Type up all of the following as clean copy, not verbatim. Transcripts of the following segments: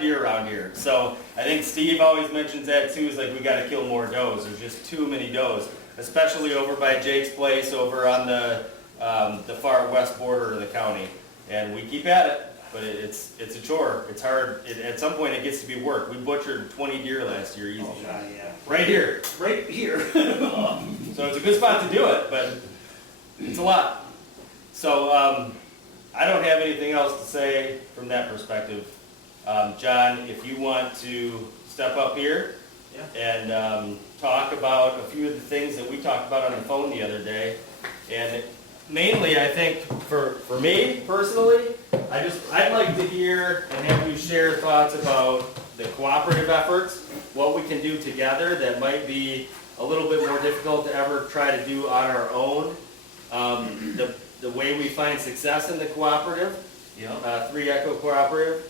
deer around here. So I think Steve always mentions that too, is like we got to kill more does. There's just too many does, especially over by Jake's place over on the far west border of the county. And we keep at it, but it's a chore. It's hard. At some point it gets to be work. We butchered 20 deer last year easy. Oh, God, yeah. Right here. Right here. So it's a good spot to do it, but it's a lot. So I don't have anything else to say from that perspective. John, if you want to step up here and talk about a few of the things that we talked about on the phone the other day. And mainly, I think for me personally, I'd like to hear and have you share thoughts about the cooperative efforts, what we can do together that might be a little bit more difficult to ever try to do on our own. The way we find success in the cooperative, 3 Echo Cooperative.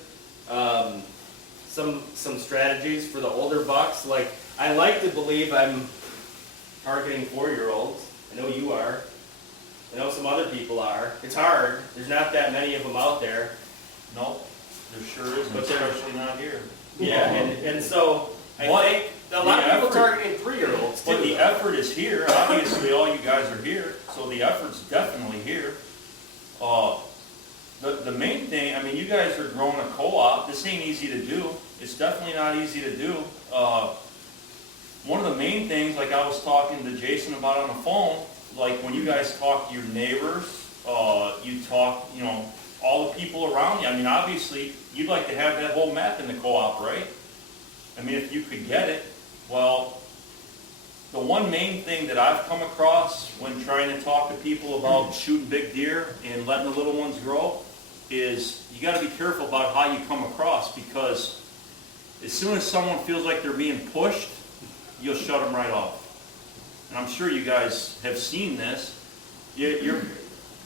Some strategies for the older bucks. Like, I like to believe I'm targeting 4-year-olds. I know you are. I know some other people are. It's hard. There's not that many of them out there. No, there sure isn't, But especially not here. Yeah, and so I think a lot of people targeting 3-year-olds too. But the effort is here. Obviously, all you guys are here, so the effort's definitely here. The main thing, I mean, you guys are growing a co-op. This ain't easy to do. It's definitely not easy to do. One of the main things, like I was talking to Jason about on the phone, like when you guys talk to your neighbors, you talk, all the people around you. I mean, obviously, you'd like to have that whole map in the co-op, right? I mean, if you could get it, well, the one main thing that I've come across when trying to talk to people about shooting big deer and letting the little ones grow is you got to be careful about how you come across, because as soon as someone feels like they're being pushed, you'll shut them right off. And I'm sure you guys have seen this.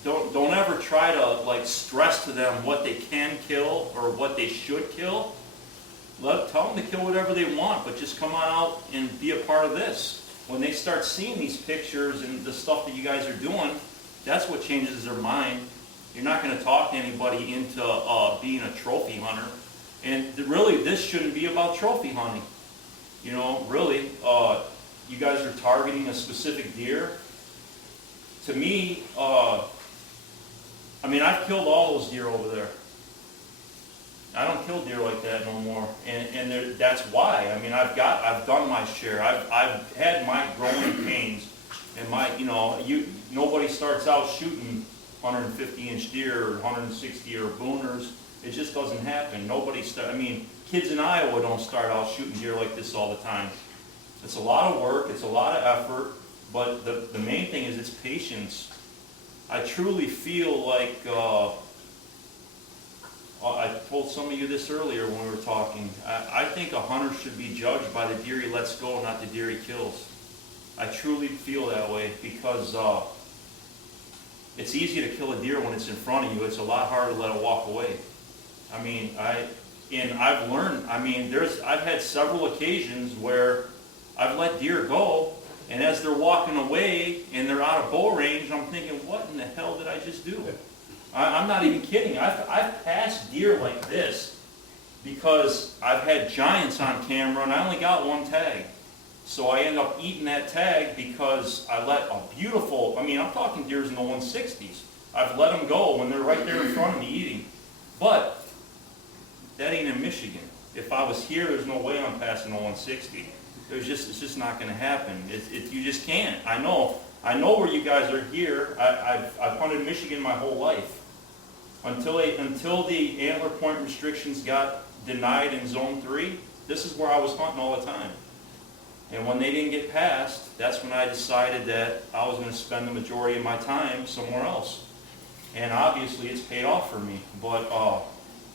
Don't ever try to like stress to them what they can kill or what they should kill. Tell them to kill whatever they want, but just come on out and be a part of this. When they start seeing these pictures and the stuff that you guys are doing, that's what changes their mind. You're not going to talk anybody into being a trophy hunter. And really, this shouldn't be about trophy hunting. Really, you guys are targeting a specific deer. To me, I mean, I've killed all those deer over there. I don't kill deer like that no more, and that's why. I mean, I've done my share. I've had my growing pains, and nobody starts out shooting 150-inch deer or 160 or booners. It just doesn't happen. I mean, kids in Iowa don't start out shooting deer like this all the time. It's a lot of work. It's a lot of effort, but the main thing is it's patience. I truly feel like. I told some of you this earlier when we were talking. I think a hunter should be judged by the deer he lets go, not the deer he kills. I truly feel that way because it's easy to kill a deer when it's in front of you. It's a lot harder to let it walk away. I mean, I've learned. I mean, I've had several occasions where I've let deer go, and as they're walking away and they're out of bow range, I'm thinking, what in the hell did I just do? I'm not even kidding. I've passed deer like this because I've had giants on camera and I only got one tag. So I end up eating that tag because I let a beautiful, I mean, I'm talking deers in the 160s. I've let them go when they're right there in front of me eating. But that ain't in Michigan. If I was here, there's no way I'm passing the 160. It's just not going to happen. You just can't. I know where you guys are here. I've hunted Michigan my whole life. Until the antler point restrictions got denied in Zone 3, this is where I was hunting all the time. And when they didn't get passed, that's when I decided that I was going to spend the majority of my time somewhere else. And obviously it's paid off for me. But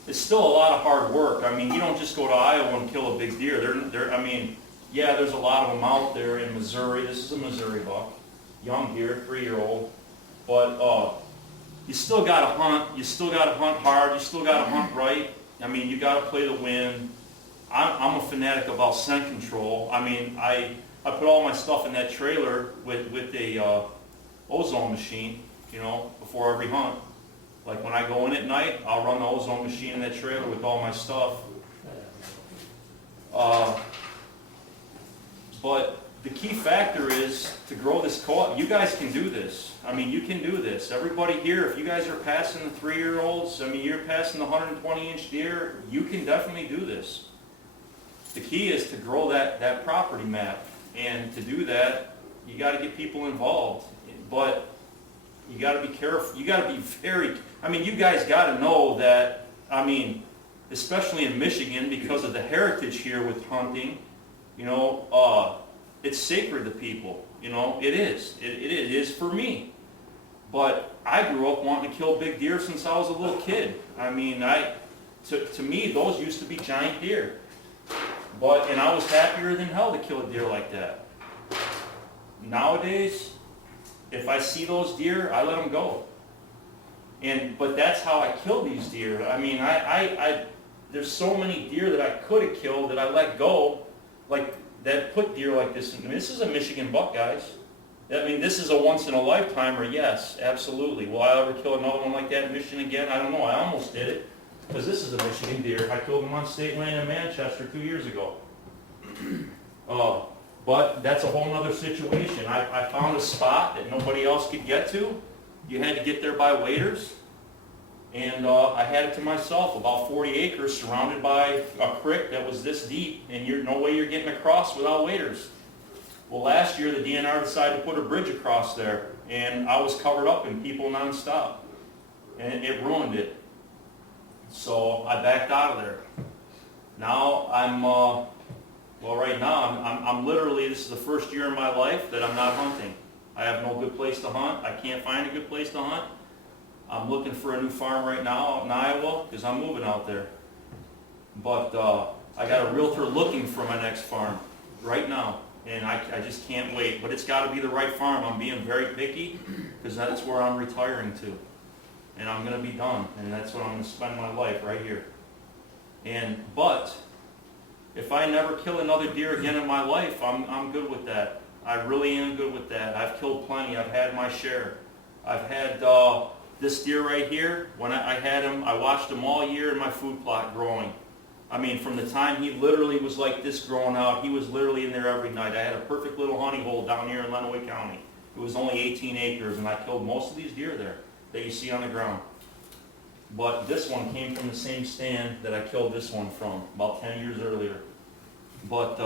it's still a lot of hard work. I mean, you don't just go to Iowa and kill a big deer. I mean, yeah, there's a lot of them out there in Missouri. This is a Missouri buck. Young deer, 3-year-old. But you still got to hunt. You still got to hunt hard. You still got to hunt right. I mean, you got to play the wind. I'm a fanatic about scent control. I mean, I put all my stuff in that trailer with a ozone machine, before every hunt. Like when I go in at night, I'll run the ozone machine in that trailer with all my stuff. But the key factor is to grow this co-op. You guys can do this. I mean, you can do this. Everybody here, if you guys are passing the 3-year-olds, I mean, you're passing the 120-inch deer, you can definitely do this. The key is to grow that property map. And to do that, you got to get people involved. But you got to be careful. You got to be very, I mean, you guys got to know that, I mean, especially in Michigan, because of the heritage here with hunting, you know, it's sacred to people. You know, it is. It is for me. But I grew up wanting to kill big deer since I was a little kid. I mean, to me, those used to be giant deer. And I was happier than hell to kill a deer like that. Nowadays, if I see those deer, I let them go. But that's how I kill these deer. I mean, there's so many deer that I could have killed that I let go, like that put deer like this. I mean, this is a Michigan buck, guys. I mean, this is a once in a lifetimer. Yes, absolutely. Will I ever kill another one like that in Michigan again? I don't know. I almost did it, because this is a Michigan deer. I killed him on state land in Manchester 2 years ago. But that's a whole other situation. I found a spot that nobody else could get to. You had to get there by waders. And I had it to myself, about 40 acres surrounded by a creek that was this deep, and no way you're getting across without waders. Well, last year the DNR decided to put a bridge across there, and I was covered up in people nonstop. And it ruined it. So I backed out of there. Now right now I'm literally, this is the first year in my life that I'm not hunting. I have no good place to hunt. I can't find a good place to hunt. I'm looking for a new farm right now out in Iowa because I'm moving out there. But I got a realtor looking for my next farm right now, and I just can't wait. But it's got to be the right farm. I'm being very picky because that's where I'm retiring to. And I'm going to be done, and that's what I'm going to spend my life, right here. But if I never kill another deer again in my life, I'm good with that. I really am good with that. I've killed plenty. I've had my share. I've had this deer right here. When I had him, I watched him all year in my food plot growing. I mean, from the time he literally was like this growing out, he was literally in there every night. I had a perfect little honey hole down here in Lenawee County. It was only 18 acres, and I killed most of these deer there that you see on the ground. But this one came from the same stand that I killed this one from about 10 years earlier. But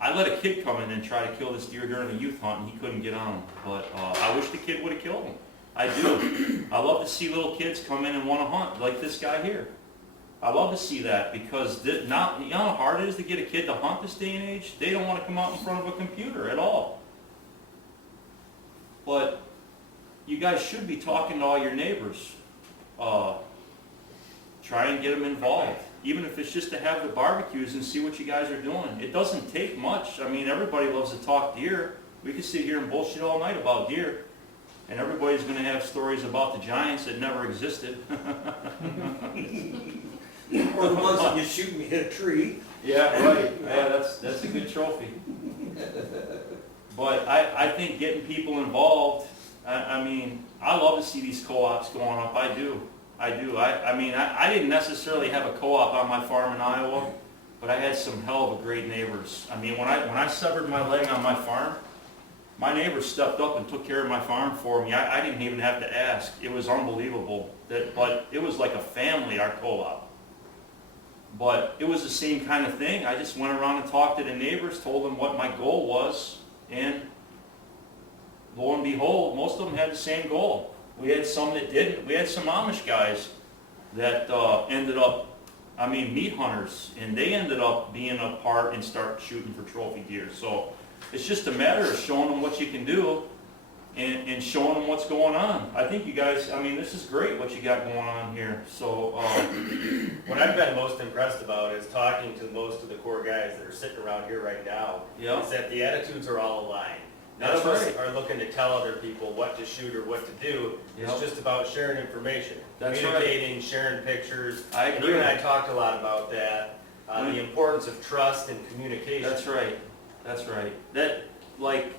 I let a kid come in and try to kill this deer during the youth hunt, and he couldn't get on him. But I wish the kid would have killed him. I do. I love to see little kids come in and want to hunt, like this guy here. I love to see that because you know how hard it is to get a kid to hunt this day and age? They don't want to come out in front of a computer at all. But you guys should be talking to all your neighbors. Try and get them involved. Even if it's just to have the barbecues and see what you guys are doing. It doesn't take much. I mean, everybody loves to talk deer. We could sit here and bullshit all night about deer. And everybody's going to have stories about the giants that never existed. Or the ones that you shoot and hit a tree. Yeah, right. Yeah, that's a good trophy. But I think getting people involved, I mean, I love to see these co-ops going up. I do. I mean, I didn't necessarily have a co-op on my farm in Iowa, but I had some hell of a great neighbors. I mean, when I severed my leg on my farm, my neighbors stepped up and took care of my farm for me. I didn't even have to ask. It was unbelievable. But it was like a family, our co-op. But it was the same kind of thing. I just went around and talked to the neighbors, told them what my goal was, and lo and behold, most of them had the same goal. We had some that didn't. We had some Amish guys that ended up, meat hunters, and they ended up being a part and start shooting for trophy deer. So it's just a matter of showing them what you can do and showing them what's going on. I think you guys, this is great what you got going on here. So what I've been most impressed about is talking to most of the core guys that are sitting around here right now, yeah. is that the attitudes are all aligned. None That's of us right. are looking to tell other people what to shoot or what to do. Yep. It's just about sharing information, That's communicating, sharing pictures. I And agree. you and I talked a lot about that, the importance of trust and communication. That's right. That's right. That, like,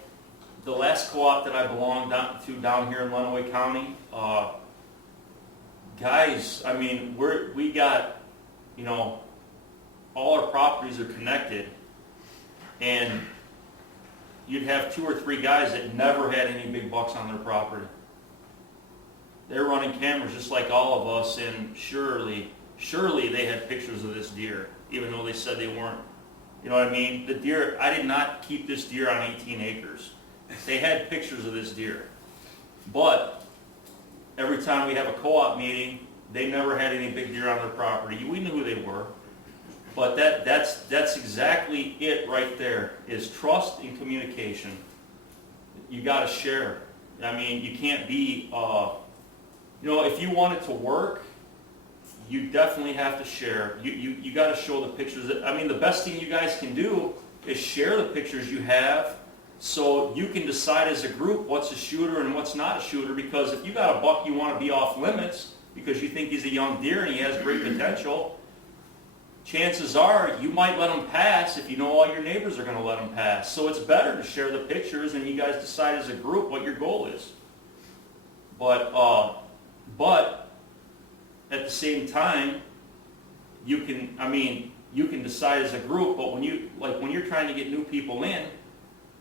the last co-op that I belonged to down here in Lenawee County, guys, we got, all our properties are connected, and you'd have 2 or 3 guys that never had any big bucks on their property. They're running cameras just like all of us, and surely they had pictures of this deer, even though they said they weren't. You know what I mean? The deer, I did not keep this deer on 18 acres. They had pictures of this deer. But every time we have a co-op meeting, they never had any big deer on their property. We knew who they were. But that's exactly it right there, is trust and communication. You got to share. I mean, you can't be, if you want it to work, you definitely have to share. You got to show the pictures. I mean, the best thing you guys can do is share the pictures you have, so you can decide as a group what's a shooter and what's not a shooter. Because if you got a buck you want to be off limits because you think he's a young deer and he has great potential, chances are you might let him pass if you know all your neighbors are going to let him pass. So it's better to share the pictures and you guys decide as a group what your goal is. But at the same time, you can decide as a group, but when you're trying to get new people in,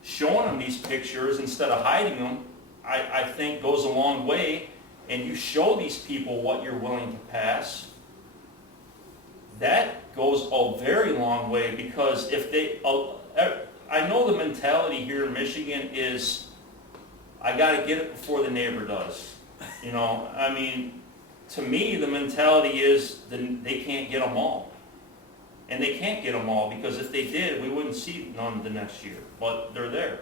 showing them these pictures instead of hiding them, I think goes a long way. And you show these people what you're willing to pass, that goes a very long way. Because if I know the mentality here in Michigan is, I got to get it before the neighbor does. I mean, to me, the mentality is they can't get them all. And they can't get them all, because if they did, we wouldn't see none the next year. But they're there.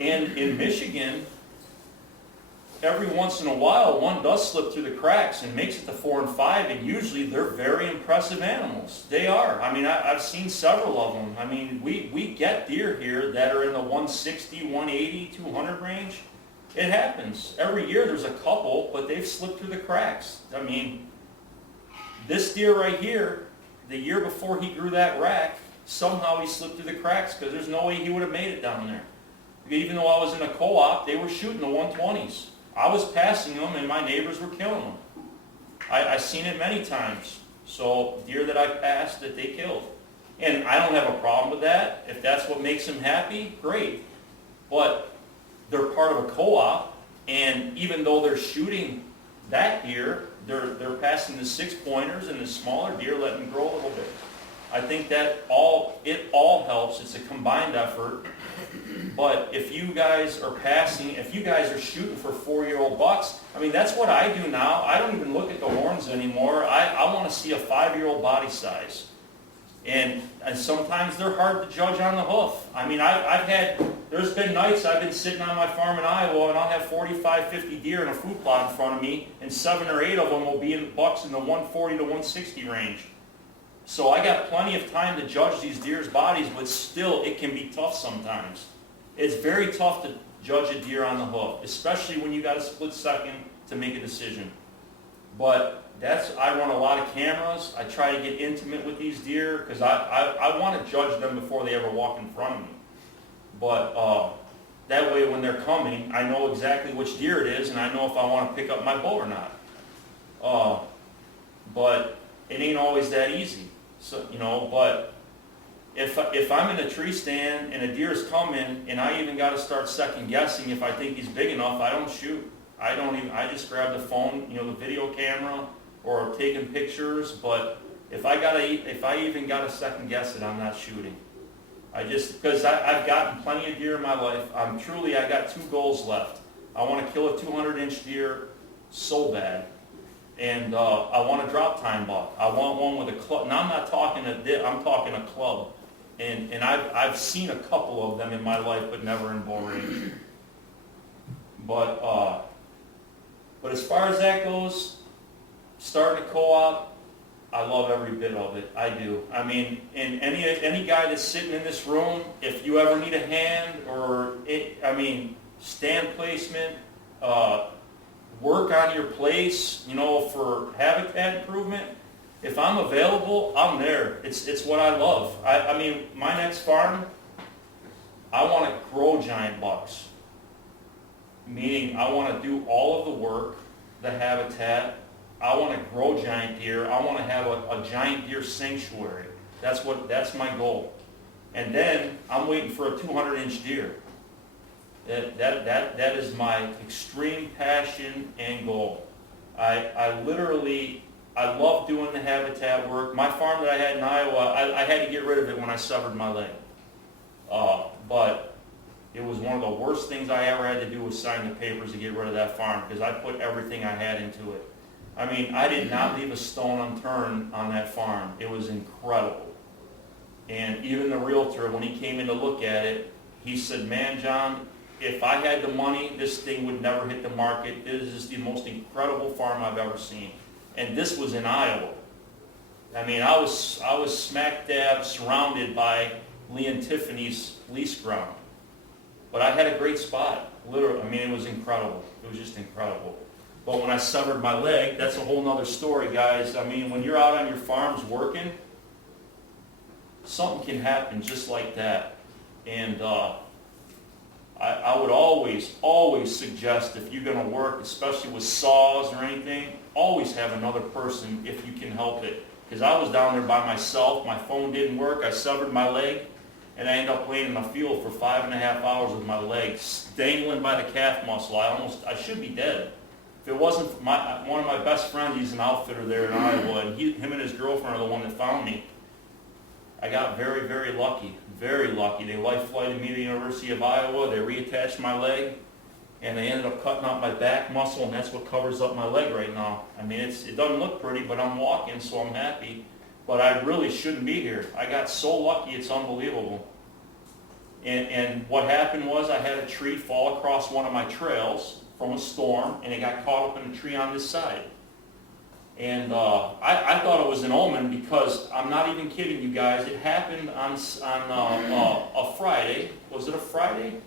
And in Michigan, every once in a while, one does slip through the cracks and makes it to 4 and 5, and usually they're very impressive animals. They are. I mean, I've seen several of them. I mean, we get deer here that are in the 160, 180, 200 range. It happens. Every year there's a couple, but they've slipped through the cracks. I mean, this deer right here, the year before he grew that rack, somehow he slipped through the cracks, because there's no way he would have made it down there. Even though I was in a co-op, they were shooting the 120s. I was passing them, and my neighbors were killing them. I've seen it many times. So deer that I passed that they killed. And I don't have a problem with that. If that's what makes them happy, great. But they're part of a co-op, and even though they're shooting that deer, they're passing the 6-pointers and the smaller deer, letting them grow a little bit. I think that it all helps. It's a combined effort. But if you guys are passing, if you guys are shooting for 4-year-old bucks, I mean, that's what I do now. I don't even look at the horns anymore. I want to see a 5-year-old body size. And sometimes they're hard to judge on the hoof. I mean, there's been nights I've been sitting on my farm in Iowa, and I'll have 45, 50 deer in a food plot in front of me, and 7 or 8 of them will be in bucks in the 140 to 160 range. So I got plenty of time to judge these deer's bodies, but still, it can be tough sometimes. It's very tough to judge a deer on the hoof, especially when you got a split second to make a decision. But I run a lot of cameras. I try to get intimate with these deer, because I want to judge them before they ever walk in front of me. But that way, when they're coming, I know exactly which deer it is, and I know if I want to pick up my bow or not. But it ain't always that easy. So, but if I'm in a tree stand and a deer's coming, and I even got to start second guessing if I think he's big enough, I don't shoot. I just grab the phone, the video camera, or taking pictures. But if I even got to second guess it, I'm not shooting. Because I've gotten plenty of deer in my life. I got 2 goals left. I want to kill a 200-inch deer so bad. And I want a drop time buck. I want one with a club. Now I'm not talking I'm talking a club. And I've seen a couple of them in my life, but never in bow range. But as far as that goes, starting a co-op, I love every bit of it. I do. I mean, and any guy that's sitting in this room, if you ever need a hand, stand placement, work on your place, for habitat improvement. If I'm available, I'm there. It's what I love. I mean, my next farm, I want to grow giant bucks. Meaning, I want to do all of the work, the habitat. I want to grow giant deer. I want to have a giant deer sanctuary. That's my goal. And then I'm waiting for a 200-inch deer. That is my extreme passion and goal. I love doing the habitat work. My farm that I had in Iowa, I had to get rid of it when I severed my leg. But it was one of the worst things I ever had to do was sign the papers to get rid of that farm because I put everything I had into it. I mean, I did not leave a stone unturned on that farm. It was incredible. And even the realtor, when he came in to look at it, he said, man, John, if I had the money, this thing would never hit the market. It is just the most incredible farm I've ever seen. And this was in Iowa. I mean, I was smack dab surrounded by Lee and Tiffany's lease ground. But I had a great spot, literally. I mean, it was incredible. It was just incredible. But when I severed my leg, that's a whole nother story, guys. I mean, when you're out on your farms working, something can happen just like that. And I would always suggest if you're going to work, especially with saws or anything, always have another person if you can help it. Because I was down there by myself, my phone didn't work, I severed my leg, and I ended up laying in the field for 5.5 hours with my leg dangling by the calf muscle. I should be dead. If it wasn't for one of my best friends, he's an outfitter there in Iowa, and him and his girlfriend are the one that found me. I got very, very lucky, very lucky. They life flighted me to the University of Iowa, they reattached my leg, and they ended up cutting out my back muscle, and that's what covers up my leg right now. I mean, it doesn't look pretty, but I'm walking, so I'm happy. But I really shouldn't be here. I got so lucky, it's unbelievable. And what happened was I had a tree fall across one of my trails from a storm, and it got caught up in a tree on this side. And I thought it was an omen because I'm not even kidding you guys. It happened on a Friday. Was it a Friday?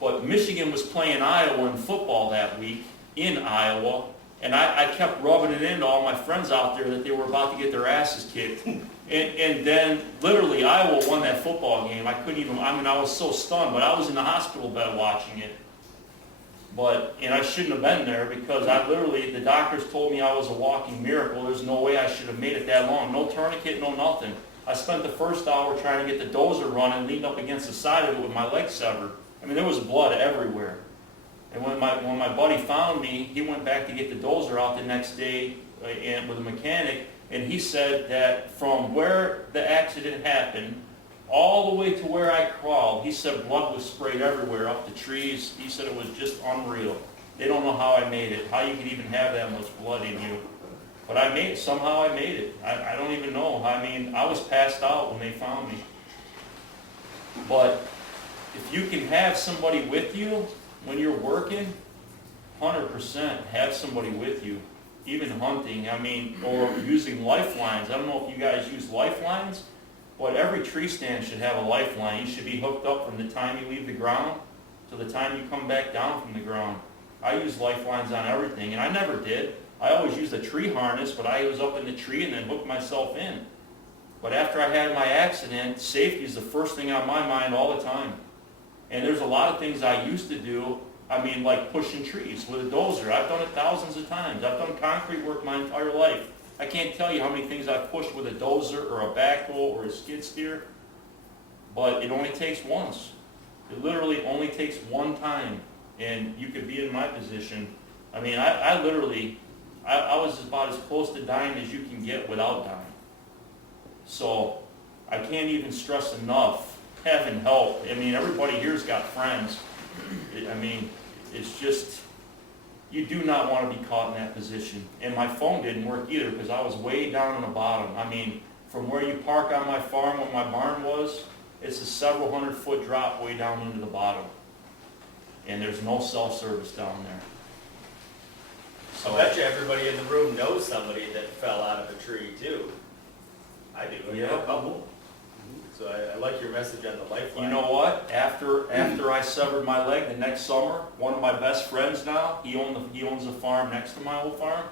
But Michigan was playing Iowa in football that week in Iowa, and I kept rubbing it into all my friends out there that they were about to get their asses kicked. And then literally Iowa won that football game. I was so stunned, but I was in the hospital bed watching it. And I shouldn't have been there because the doctors told me I was a walking miracle. There's no way I should have made it that long. No tourniquet, no nothing. I spent the first hour trying to get the dozer running, leaning up against the side of it with my leg severed. I mean, there was blood everywhere. And when my buddy found me, he went back to get the dozer out the next day and with a mechanic, and he said that from where the accident happened all the way to where I crawled, he said blood was sprayed everywhere, up the trees. He said it was just unreal. They don't know how I made it, how you could even have that much blood in you. But somehow I made it. I don't even know. I mean, I was passed out when they found me. But if you can have somebody with you when you're working, 100% have somebody with you. Even hunting, or using lifelines. I don't know if you guys use lifelines, but every tree stand should have a lifeline. You should be hooked up from the time you leave the ground to the time you come back down from the ground. I use lifelines on everything, and I never did. I always used a tree harness, but I was up in the tree and then hooked myself in. But after I had my accident, safety is the first thing on my mind all the time. And there's a lot of things I used to do, like pushing trees with a dozer. I've done it thousands of times. I've done concrete work my entire life. I can't tell you how many things I've pushed with a dozer or a backhoe or a skid steer, but it only takes once. It literally only takes one time, and you could be in my position. I was about as close to dying as you can get without dying. So I can't even stress enough having help. Everybody here's got friends. It's just, you do not want to be caught in that position. And my phone didn't work either because I was way down on the bottom. From where you park on my farm, where my barn was, it's a several 100-foot drop way down into the bottom. And there's no cell service down there. I bet you everybody in the room knows somebody that fell out of a tree too. I do. I know a couple. So I like your message on the lifeline. You know what? After I severed my leg the next summer, one of my best friends now, he owns a farm next to my old farm.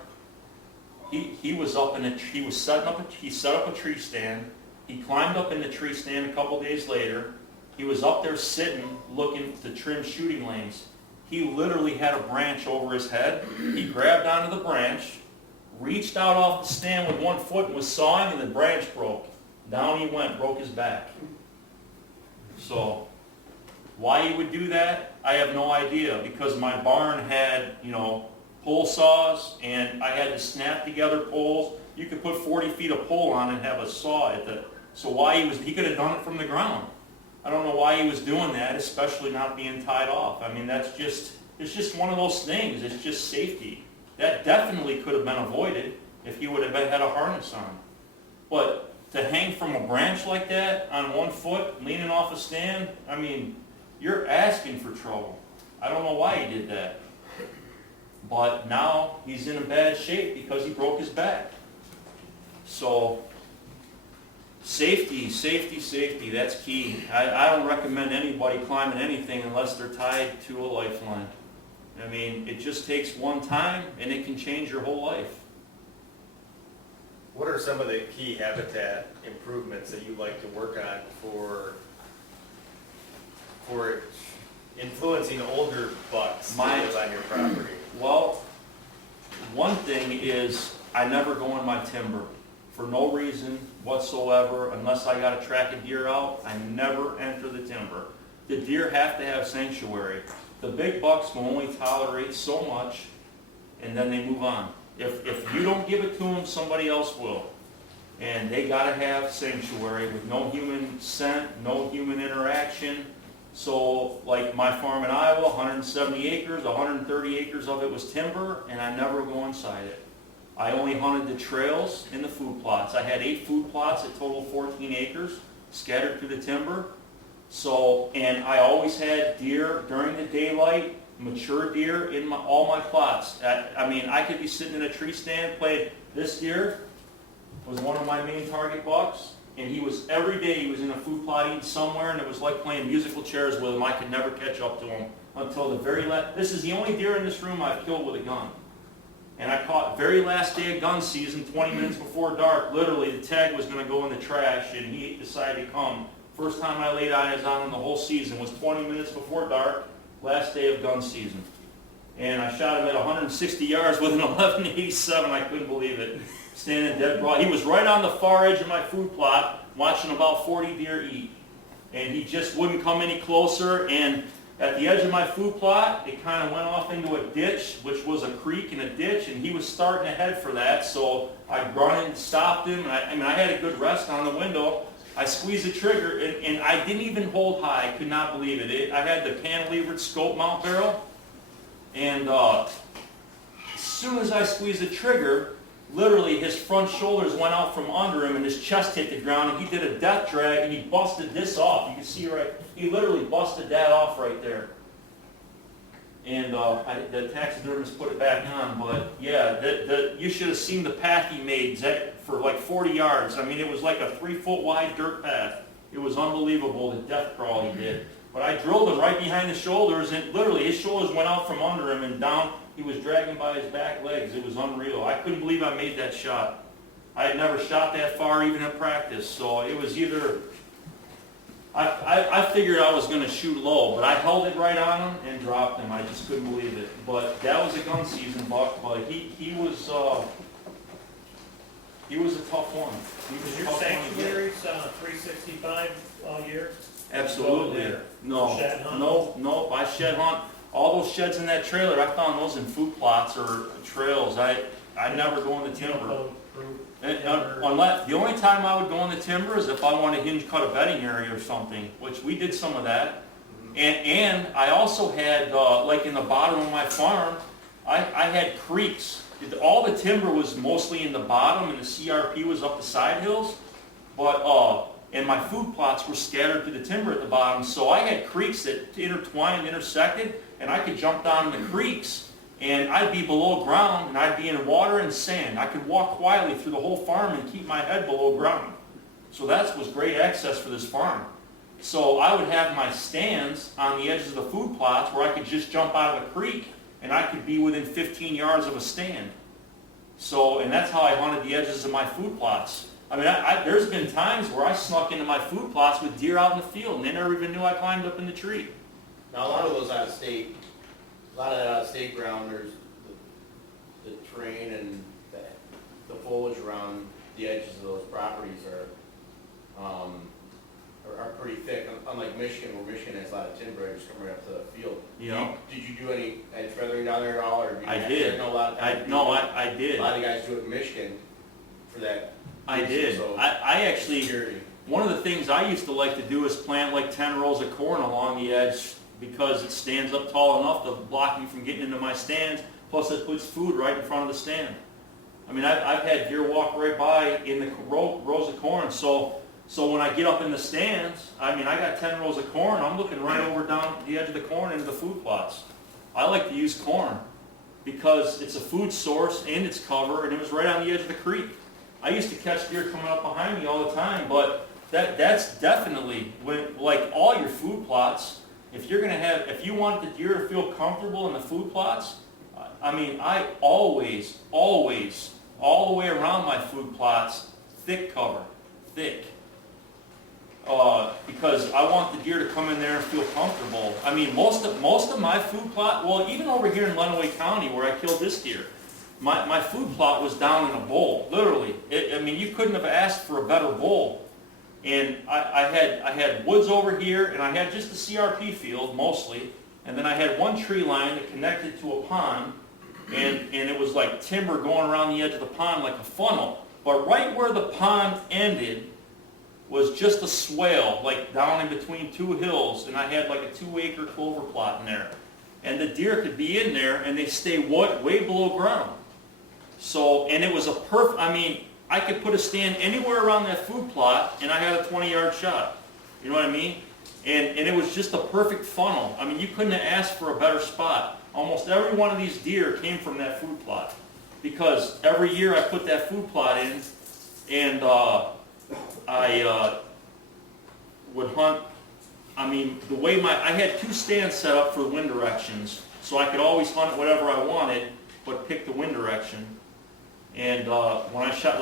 He was up in he set up a tree stand. He climbed up in the tree stand a couple days later. He was up there sitting looking to trim shooting lanes. He literally had a branch over his head. He grabbed onto the branch, reached out off the stand with one foot and was sawing, and the branch broke. Down he went, broke his back. So, why he would do that, I have no idea, because my barn had, pole saws, and I had to snap together poles. You could put 40 feet of pole on and have a saw at the, so why he could have done it from the ground. I don't know why he was doing that, especially not being tied off. I mean, it's just one of those things, it's just safety. That definitely could have been avoided if he would have had a harness on. But to hang from a branch like that on one foot, leaning off a stand, I mean, you're asking for trouble. I don't know why he did that. But now he's in a bad shape because he broke his back. So, safety, safety, safety, that's key. I don't recommend anybody climbing anything unless they're tied to a lifeline. I mean, it just takes one time and it can change your whole life. What are some of the key habitat improvements that you'd like to work on for influencing older bucks to live on your property? Well, one thing is I never go in my timber for no reason whatsoever unless I got to track a deer out. I never enter the timber. The deer have to have sanctuary. The big bucks will only tolerate so much and then they move on. If you don't give it to them, somebody else will. And they got to have sanctuary with no human scent, no human interaction. So, like my farm in Iowa, 170 acres, 130 acres of it was timber, and I never go inside it. I only hunted the trails and the food plots. I had 8 food plots that total 14 acres, scattered through the timber. So, and I always had deer during the daylight, mature deer in all my plots. I mean, I could be sitting in a tree stand playing. This deer was one of my main target bucks. And he was, every day he was in a food plot eating somewhere, and it was like playing musical chairs with him. I could never catch up to him until the very last. This is the only deer in this room I've killed with a gun. And I caught very last day of gun season, 20 minutes before dark. Literally, the tag was going to go in the trash, and he decided to come. First time I laid eyes on him the whole season was 20 minutes before dark, last day of gun season. And I shot him at 160 yards with an 1187. I couldn't believe it. Standing dead broad. He was right on the far edge of my food plot, watching about 40 deer eat. And he just wouldn't come any closer. And at the edge of my food plot, it kind of went off into a ditch, which was a creek and a ditch, and he was starting to head for that. So I run and stopped him. And I had a good rest on the window. I squeezed the trigger, and I didn't even hold high. I could not believe it. I had the cantilevered scope mount barrel. And as soon as I squeezed the trigger, literally his front shoulders went out from under him and his chest hit the ground, and he did a death drag and he busted this off. You can see right, he literally busted that off right there. And the taxidermist put it back on, but yeah, you should have seen the path he made for like 40 yards. I mean, it was like a 3-foot wide dirt path. It was unbelievable, the death crawl he did. But I drilled him right behind the shoulders, and literally his shoulders went out from under him and down. He was dragging by his back legs. It was unreal. I couldn't believe I made that shot. I had never shot that far even in practice. So it was either, I figured I was going to shoot low, but I held it right on him and dropped him. I just couldn't believe it. But that was a gun season buck, but he was a tough one. He was Is your a tough one to get. sanctuaries 365 all year? Absolutely. No, Shed hunt? no, I shed hunt. All those sheds in that trailer, I found those in food plots or trails. I never go in the timber. Unless, the only time I would go in the timber is if I want to hinge cut a bedding area or something, which we did some of that. And I also had, like in the bottom of my farm, I had creeks. All the timber was mostly in the bottom and the CRP was up the side hills. But, and my food plots were scattered to the timber at the bottom, so I had creeks that intertwined, intersected, and I could jump down in the creeks, and I'd be below ground, and I'd be in water and sand. I could walk quietly through the whole farm and keep my head below ground. So that was great access for this farm. So I would have my stands on the edges of the food plots where I could just jump out of the creek, and I could be within 15 yards of a stand. So, and that's how I hunted the edges of my food plots. I mean, there's been times where I snuck into my food plots with deer out in the field, and they never even knew I climbed up in the tree. Now, a lot of those out of state, a lot of that out of state ground, there's the terrain and the foliage around the edges of those properties are pretty thick, unlike Michigan, where Michigan has a lot of timber just coming right up to the field. You know? Did you do any edge feathering down there at all, or? I did. Know a lot of I A did. lot of guys do it in Michigan for that. I reason, did. so I actually, security. one of the things I used to like to do is plant like 10 rows of corn along the edge because it stands up tall enough to block me from getting into my stands, plus it puts food right in front of the stand. I mean, I've had deer walk right by in the rows of corn, so when I get up in the stands, I mean, I got 10 rows of corn, I'm looking right over down the edge of the corn into the food plots. I like to use corn because it's a food source and it's cover, and it was right on the edge of the creek. I used to catch deer coming up behind me all the time, but that's definitely, when, like all your food plots, if you want the deer to feel comfortable in the food plots, I mean, I always, all the way around my food plots, thick cover, thick. Because I want the deer to come in there and feel comfortable. I mean, most of my food plot, well, even over here in Lenawee County where I killed this deer, my food plot was down in a bowl, literally. I mean, you couldn't have asked for a better bowl. And I had woods over here, and I had just a CRP field mostly, and then I had one tree line that connected to a pond, and it was like timber going around the edge of the pond like a funnel. But right where the pond ended was just a swale, like down in between two hills, and I had like a 2-acre clover plot in there. And the deer could be in there, and they stay way below ground. So, and it was I mean, I could put a stand anywhere around that food plot, and I had a 20-yard shot. You know what I mean? And it was just a perfect funnel. I mean, you couldn't have asked for a better spot. Almost every one of these deer came from that food plot. Because every year I put that food plot in, and I would hunt. I mean, the way I had 2 stands set up for the wind directions, so I could always hunt whatever I wanted, but pick the wind direction. And when I shot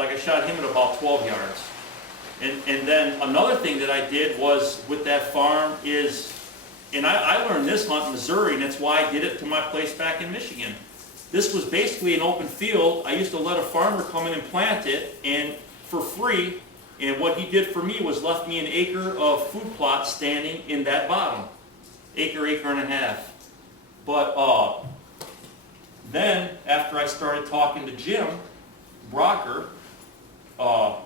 him at about 12 yards. And then another thing that I did was with that farm is, and I learned this hunt in Missouri, and that's why I did it to my place back in Michigan. This was basically an open field. I used to let a farmer come in and plant it, and for free. And what he did for me was left me an acre of food plot standing in that bottom. Acre and a half. But then, after I started talking to Jim Brocker about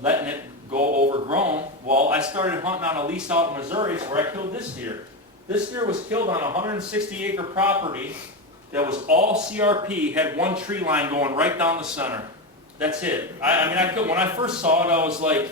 letting it go overgrown, well, I started hunting on a lease out in Missouri where I killed this deer. This deer was killed on a 160-acre property that was all CRP, had one tree line going right down the center. That's it. I mean, when I first saw it, I was like,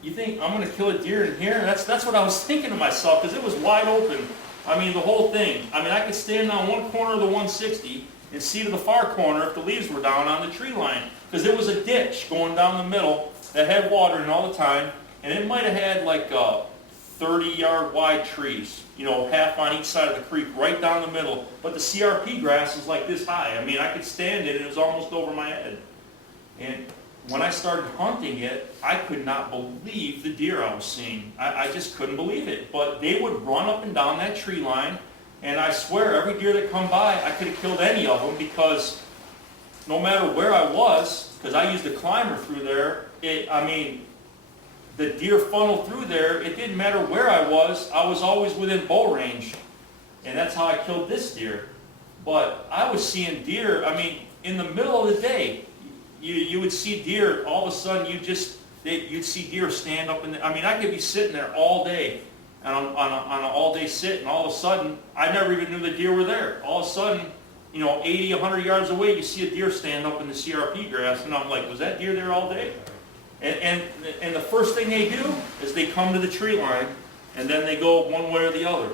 you think I'm going to kill a deer in here? That's what I was thinking to myself, because it was wide open. I mean, the whole thing. I mean, I could stand on one corner of the 160 and see to the far corner if the leaves were down on the tree line, because there was a ditch going down the middle that had water in all the time, and it might have had like 30-yard wide trees, you know, half on each side of the creek, right down the middle. But the CRP grass is like this high. I mean, I could stand it, and it was almost over my head. And when I started hunting it, I could not believe the deer I was seeing. I just couldn't believe it. But they would run up and down that tree line, and I swear every deer that come by, I could have killed any of them, because no matter where I was, because I used a climber through there, I mean, the deer funneled through there. It didn't matter where I was always within bow range. And that's how I killed this deer. But I was seeing deer, I mean, in the middle of the day, you would see deer, all of a sudden you'd see deer stand up in the, I mean, I could be sitting there all day on an all-day sit, and all of a sudden, I never even knew the deer were there. All of a sudden, you know, 80, 100 yards away, you see a deer stand up in the CRP grass, and I'm like, was that deer there all day? And the first thing they do is they come to the tree line, and then they go one way or the other.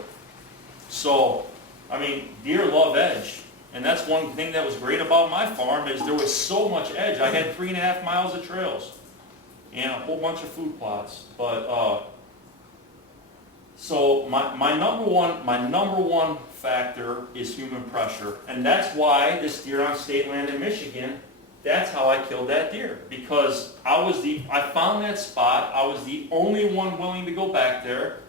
So, I mean, deer love edge. And that's one thing that was great about my farm, is there was so much edge. I had 3.5 miles of trails and a whole bunch of food plots. But so my number one factor is human pressure, and that's why this deer on state land in Michigan, that's how I killed that deer, because I found that spot. I was the only one willing to go back there.